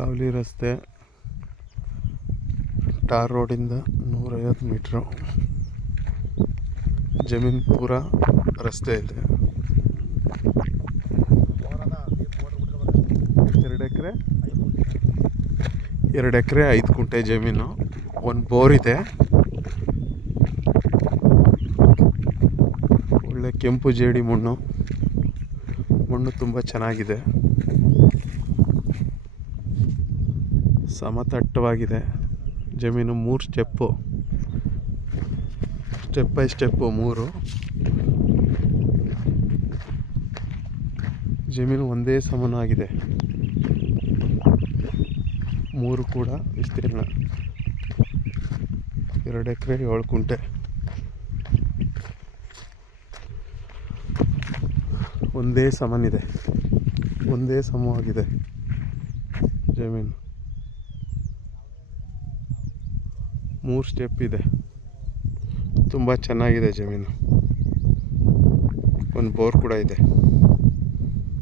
ಕಾವಲಿ ರಸ್ತೆ ಟಾರ್ ರೋಡಿಂದ 150 ಮೀಟ್ರು ಜಮೀನು ಪೂರ ರಸ್ತೆ ಇದೆ. 2 ಎಕರೆ 5 ಗುಂಟೆ ಜಮೀನು, ಒಂದು ಬೋರ್ ಇದೆ. ಒಳ್ಳೆ ಕೆಂಪು ಜೇಡಿ ಮಣ್ಣು ತುಂಬ ಚೆನ್ನಾಗಿದೆ, ಸಮತಟ್ಟವಾಗಿದೆ ಜಮೀನು. 3 ಸ್ಟೆಪ್ ಬೈ ಸ್ಟೆಪ್ಪು 3 ಜಮೀನು ಒಂದೇ ಸಮನಾಗಿದೆ. 3 ಕೂಡ ವಿಸ್ತೀರ್ಣ 2 ಎಕರೆ 7 ಗುಂಟೆ. ಒಂದೇ ಸಮವಾಗಿದೆ ಜಮೀನು. 3 ಸ್ಟೆಪ್ ಇದೆ, ತುಂಬ ಚೆನ್ನಾಗಿದೆ ಜಮೀನು. ಒಂದು ಬೋರ್ ಕೂಡ ಇದೆ.